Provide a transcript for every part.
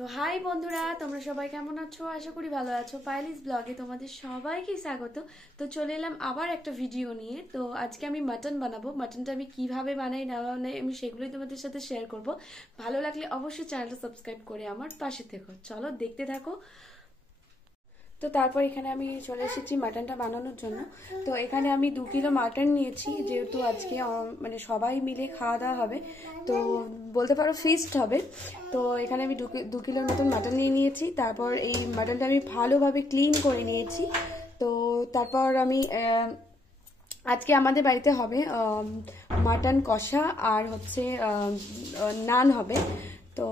তো হাই বন্ধুরা, তোমরা সবাই কেমন আছো? আশা করি ভালো আছো। পাইলিস ব্লগে তোমাদের সবাইকে স্বাগত। তো চলে এলাম আবার একটা ভিডিও নিয়ে। তো আজকে আমি মাটন বানাবো। মাটনটা আমি কিভাবে বানাই না বানাই আমি সেগুলোই তোমাদের সাথে শেয়ার করব। ভালো লাগলে অবশ্যই চ্যানেলটা সাবস্ক্রাইব করে আমার পাশে থেকো। চলো দেখতে থাকো। তো তারপর এখানে আমি চলে এসেছি মাটনটা বানানোর জন্য। তো এখানে আমি 2 কিলো মাটন নিয়েছি, যেহেতু আজকে মানে সবাই মিলে খাওয়া দাওয়া হবে, তো বলতে পারো ফিস্ট হবে। তো এখানে আমি 2 কিলোর মতন মাটন নিয়ে নিয়েছি। তারপর এই মাটনটা আমি ভালোভাবে ক্লিন করে নিয়েছি। তো তারপর আমি আজকে আমাদের বাড়িতে হবে মাটন কষা আর হচ্ছে নান হবে। তো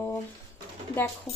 দেখো,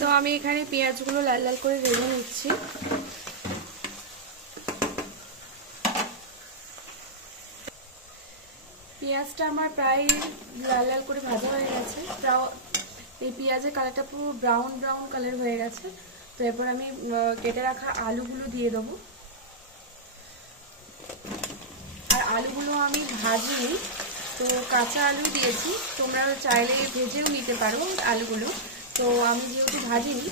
তো আমি এখানে পেঁয়াজগুলো লাল লাল করে ভেজে নিচ্ছি। পেঁয়াজটা আমার প্রায় লাল লাল করে ভাজা হয়ে গেছে। এই পেঁয়াজের কালারটা পুরো ব্রাউন ব্রাউন কালার হয়ে গেছে। তো এরপর আমি কেটে রাখা আলুগুলো দিয়ে দেবো। আর আলুগুলো আমি ভাজিনি, তো কাঁচা আলু দিয়েছি। তোমরা চাইলে ভেজেও নিতে পারো আলুগুলো, তো আমি যেহেতু ভাজিনি।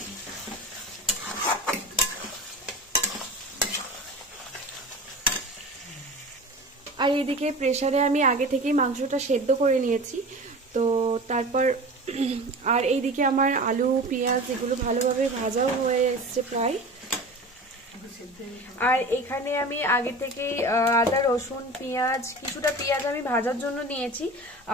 আর এইদিকে প্রেসারে আমি আগে থেকেই মাংসটা সেদ্ধ করে নিয়েছি। তো তারপর আর এইদিকে আমার আলু পেঁয়াজ এগুলো ভালোভাবে ভাজাও হয়ে এসছে প্রায়। আর এখানে আমি আগে থেকেই আদা রসুন পেঁয়াজ, কিছুটা পেঁয়াজ আমি ভাজার জন্য নিয়েছি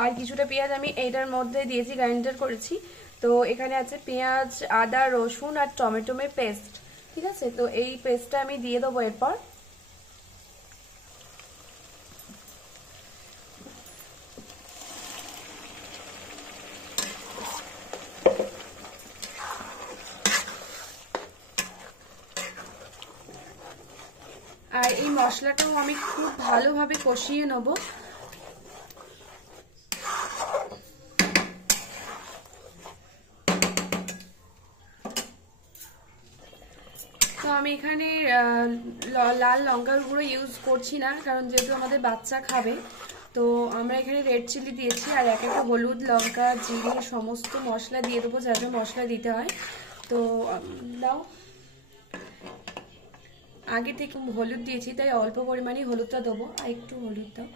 আর কিছুটা পেঁয়াজ আমি এইটার মধ্যে দিয়েছি, গ্রাইন্ডার করেছি। তো এখানে আছে পেঁয়াজ, আদা রসুন আর টমেটোমের পেস্ট। ঠিক আছে, তো এই পেস্টটা আমি দিয়ে দেবো এরপর। আর এই মশলাটাও আমি খুব ভালোভাবে কষিয়ে নেব। তো আমি এখানে লাল লঙ্কার গুঁড়ো ইউজ করছি না, কারণ যেহেতু আমাদের বাচ্চা খাবে। তো আমরা এখানে রেড চিলি দিয়েছি আর একটা হলুদ লঙ্কা জিরে সমস্ত মশলা দিয়ে দেবো, যা যা মশলা দিতে হয়। তো দাও, আগে থেকে হলুদ দিয়েছি তাই অল্প পরিমাণে হলুদটা দেবো, আর একটু হলুদ দাও।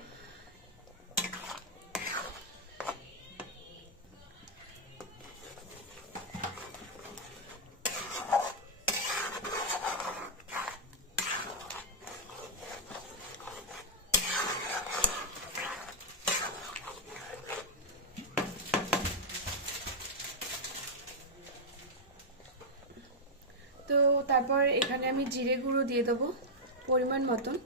তো তারপর এখানে আমি জিরে গুঁড়ো দিয়ে দেবো পরিমাণ মতন।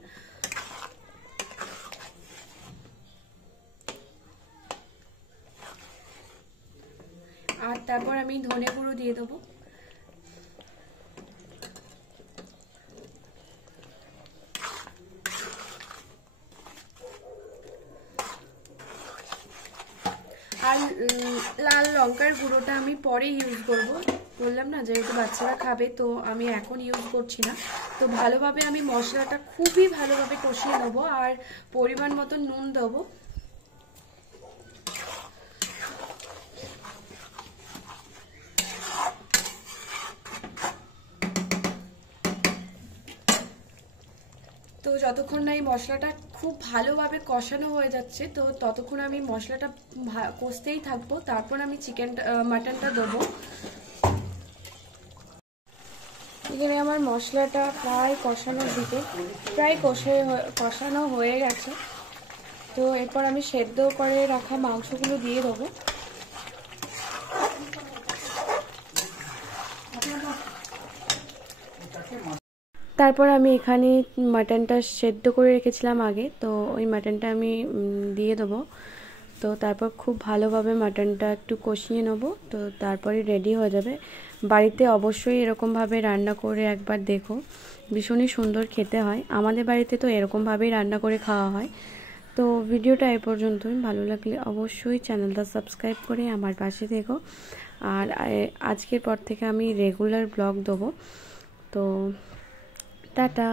আর তারপর আমি ধনে গুঁড়ো দিয়ে দেবো। আর লাল লঙ্কার গুঁড়োটা আমি পরে ইউজ করব, বললাম না যেহেতু বাচ্চারা খাবে, তো আমি এখন ইউজ করছি না। তো ভালোভাবে আমি মশলাটা খুবই ভালোভাবে কষিয়ে নেবো আর পরিমাণ মতো নুন দেবো। তো যতক্ষণ না এই মশলাটা খুব ভালোভাবে কষানো হয়ে যাচ্ছে, তো ততক্ষণ আমি মশলাটা কষতেই থাকবো। তারপর আমি মাটনটা দেবো। এখানে আমার মশলাটা প্রায় কষানোর দিকে, প্রায় কষানো হয়ে গেছে। তো এরপর আমি সেদ্ধ করে রাখা মাংসগুলো দিয়ে দেবো। তারপর আমি এখানে মাটনটা সেদ্ধ করে রেখেছিলাম আগে, তো ওই মাটনটা আমি দিয়ে দেবো। তো তারপর খুব ভালোভাবে মাটনটা একটু কষিয়ে নেবো, তো তারপরে রেডি হয়ে যাবে। বাড়িতে অবশ্যই এরকমভাবে রান্না করে একবার দেখো, ভীষণই সুন্দর খেতে হয়। আমাদের বাড়িতে তো এরকমভাবেই রান্না করে খাওয়া হয়। তো ভিডিওটা এ পর্যন্তই, ভালো লাগলে অবশ্যই চ্যানেলটা সাবস্ক্রাইব করে আমার পাশে থেকো। আর আজকের পর থেকে আমি রেগুলার ব্লগ দেবো। তো টাটা।